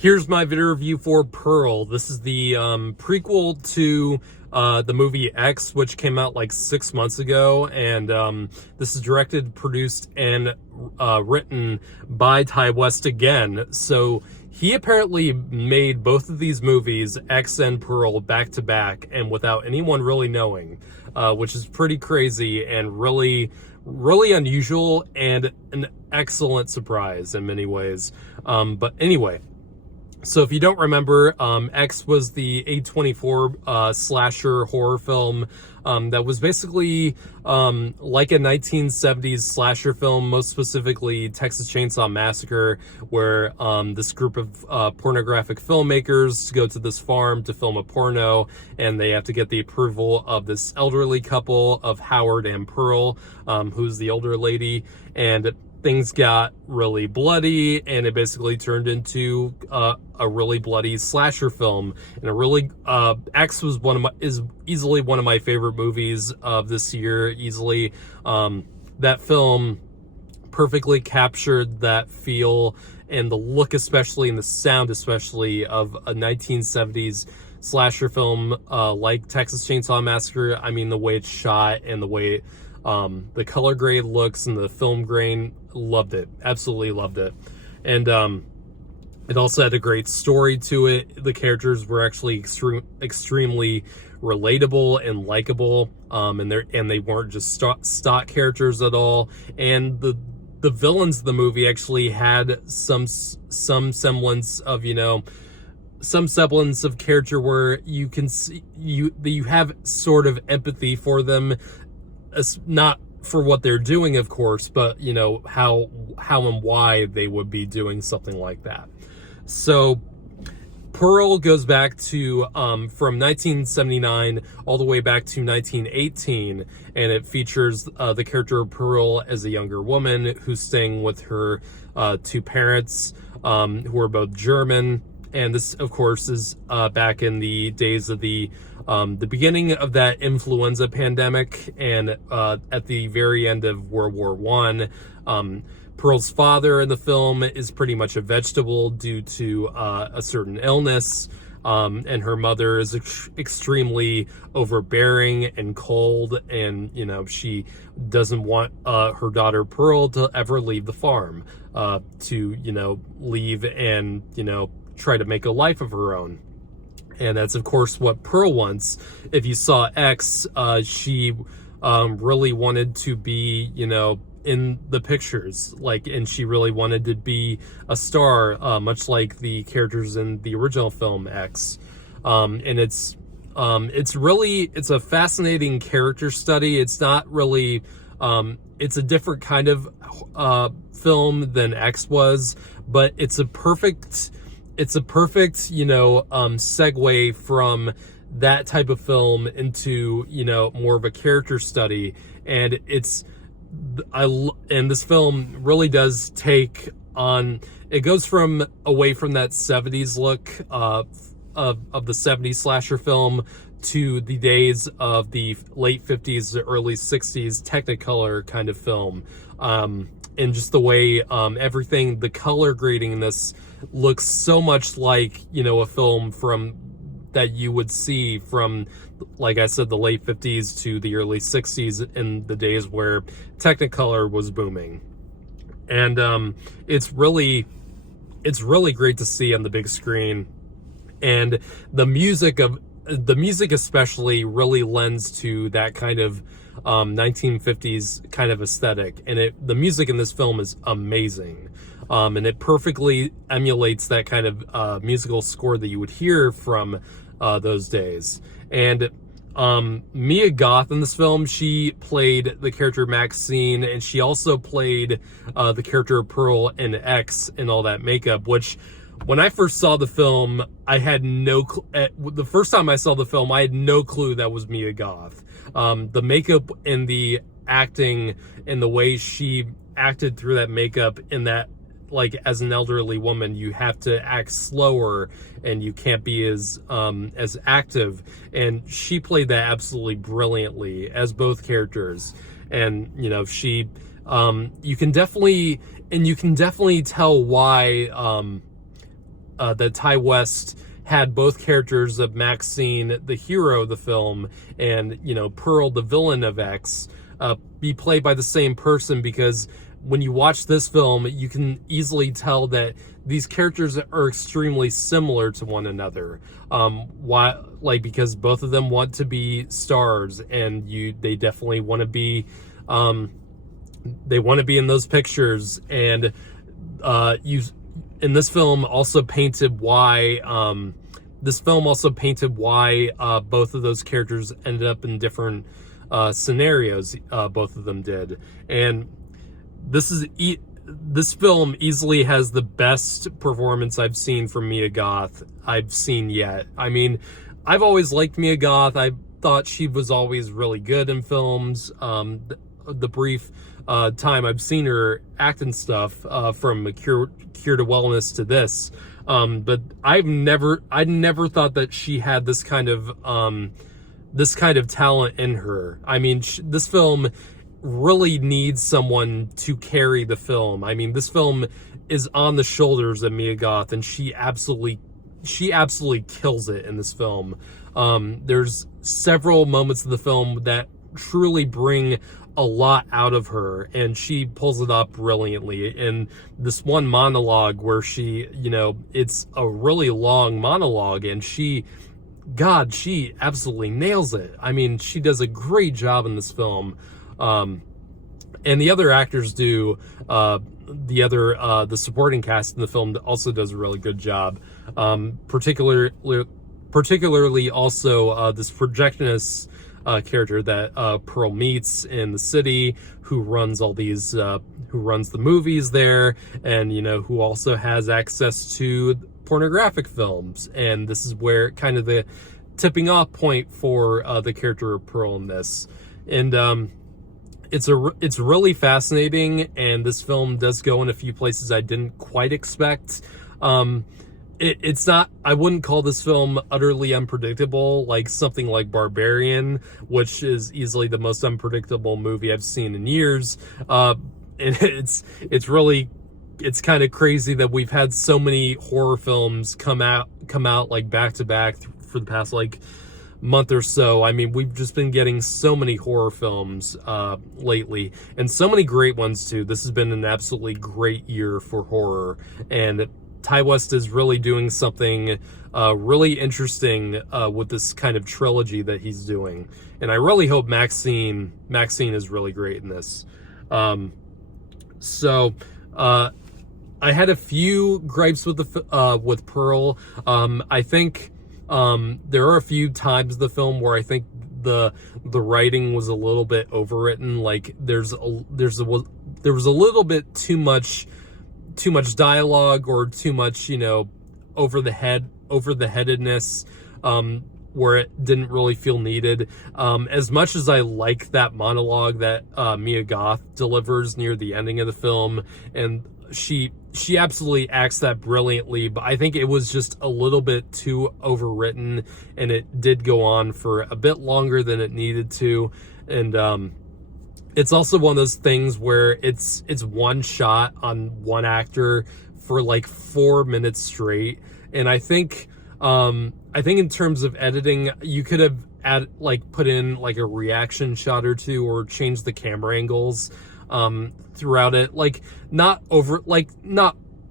Here's my video review for Pearl. This is the prequel to the movie X, which came out like 6 months ago. And this is directed, produced, and written by Ty West again. So he apparently made both of these movies, X and Pearl, back to back and without anyone really knowing, which is pretty crazy and really unusual and an excellent surprise in many ways. But anyway, so if you don't remember, X was the A24 slasher horror film that was basically like a 1970s slasher film, most specifically Texas Chainsaw Massacre, where this group of pornographic filmmakers go to this farm to film a porno, and they have to get the approval of this elderly couple of Howard and Pearl, who's the older lady, and things got really bloody, and it basically turned into a really bloody slasher film. And a really X was is easily one of my favorite movies of this year. Easily, that film perfectly captured that feel and the look, especially, and the sound, especially, of a 1970s slasher film like Texas Chainsaw Massacre. I mean, the way it's shot and the way the color grade looks and the film grain, loved it, absolutely loved it. And it also had a great story to it. The characters were actually extremely relatable and likable, and they weren't just stock characters at all. And the villains of the movie actually had some semblance of, some semblance of character where you can see you have sort of empathy for them. Not for what they're doing, of course, but how and why they would be doing something like that. So Pearl goes back to from 1979 all the way back to 1918, and it features the character of Pearl as a younger woman who's staying with her two parents, who are both German. And this, of course, is back in the days of the beginning of that influenza pandemic, and at the very end of World War I. Pearl's father in the film is pretty much a vegetable due to a certain illness, and her mother is extremely overbearing and cold, and she doesn't want her daughter Pearl to ever leave the farm, to leave and try to make a life of her own. And that's, of course, what Pearl wants. If you saw X, she really wanted to be, in the pictures, and she really wanted to be a star, much like the characters in the original film X. And it's a fascinating character study. It's not really, it's a different kind of film than X was, but it's a perfect segue from that type of film into more of a character study. And this film really does take on, it goes away from that 70s look of the 70s slasher film to the days of the late 50s to early 60s Technicolor kind of film. And just the way everything, the color grading in this looks so much like a film from that you would see from, like I said, the late 50s to the early 60s, in the days where Technicolor was booming. And it's really great to see on the big screen. And the music especially really lends to that kind of 1950s kind of aesthetic, and the music in this film is amazing, and it perfectly emulates that kind of musical score that you would hear from those days. And Mia Goth in this film, she played the character Maxine, and she also played the character Pearl in X and all that makeup, which, when I first saw the film, I had the first time I saw the film, I had no clue that was Mia Goth. The makeup and the acting and the way she acted through that makeup, in that, as an elderly woman, you have to act slower and you can't be as active. And she played that absolutely brilliantly as both characters. And, she, you can definitely tell why, that Ty West had both characters of Maxine, the hero of the film, and, you know, Pearl, the villain of X, be played by the same person, because when you watch this film, you can easily tell that these characters are extremely similar to one another. Why? Like, because both of them want to be stars, and they definitely want to be, they want to be in those pictures. And in this film also painted why both of those characters ended up in different scenarios. Both of them did. And this film easily has the best performance I've seen from Mia Goth I've seen yet. I mean, I've always liked Mia Goth. I thought she was always really good in films. The brief time I've seen her act and stuff, from A Cure to Wellness to this, but I never thought that she had this kind of talent in her. I mean, this film really needs someone to carry the film. I mean, this film is on the shoulders of Mia Goth, and she absolutely kills it in this film. There's several moments of the film that truly bring a lot out of her, and she pulls it off brilliantly. In this one monologue where she, you know, it's a really long monologue, and she absolutely nails it. I mean, she does a great job in this film. And the other actors do, the supporting cast in the film also does a really good job. Particularly also, this projectionist character that Pearl meets in the city, who runs all these, who runs the movies there, and, you know, who also has access to pornographic films. And this is where kind of the tipping off point for the character of Pearl in this. And it's really fascinating, and this film does go in a few places I didn't quite expect. It's not, I wouldn't call this film utterly unpredictable, like something like Barbarian, which is easily the most unpredictable movie I've seen in years. And it's kind of crazy that we've had so many horror films come out like back to back for the past like month or so. I mean, we've just been getting so many horror films lately, and so many great ones too. This has been an absolutely great year for horror, and Ty West is really doing something really interesting with this kind of trilogy that he's doing. And I really hope Maxine is really great in this. So I had a few gripes with Pearl. I think there are a few times in the film where I think the writing was a little bit overwritten. Like there was a little bit too much dialogue, or too much, you know, over the headedness, where it didn't really feel needed. As much as I like that monologue that Mia Goth delivers near the ending of the film, and she absolutely acts that brilliantly, but I think it was just a little bit too overwritten, and it did go on for a bit longer than it needed to. And it's also one of those things where it's one shot on one actor for like 4 minutes straight. And I think in terms of editing, you could have put in like a reaction shot or two, or change the camera angles throughout it. Like not,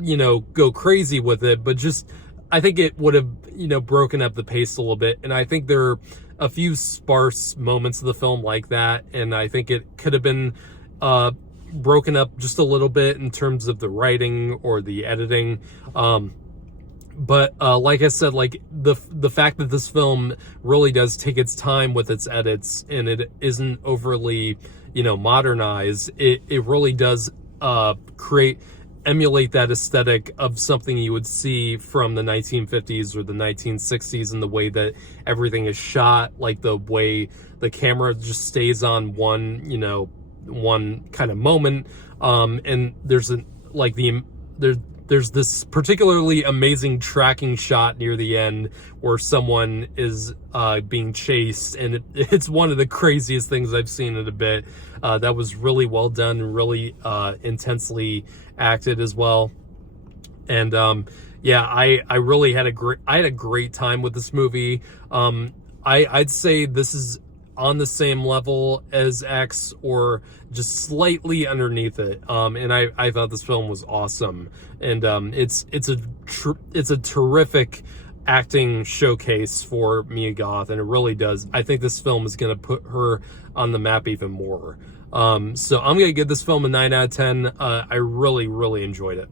you know, go crazy with it, but just, I think it would have, you know, broken up the pace a little bit. And I think there are a few sparse moments of the film like that, and I think it could have been broken up just a little bit in terms of the writing or the editing. But like I said, like the fact that this film really does take its time with its edits, and it isn't overly, you know, modernized, it really does emulate that aesthetic of something you would see from the 1950s or the 1960s, in the way that everything is shot, like the way the camera just stays on one kind of moment. And there's this particularly amazing tracking shot near the end where someone is being chased, and it's one of the craziest things I've seen in a bit. That was really well done, really intensely acted as well. And Yeah, I really had a great time with this movie. I'd say this is on the same level as X, or just slightly underneath it. And I thought this film was awesome, and it's a terrific acting showcase for Mia Goth, and it really does. I think this film is going to put her on the map even more. So I'm going to give this film a 9 out of 10. I really, really enjoyed it.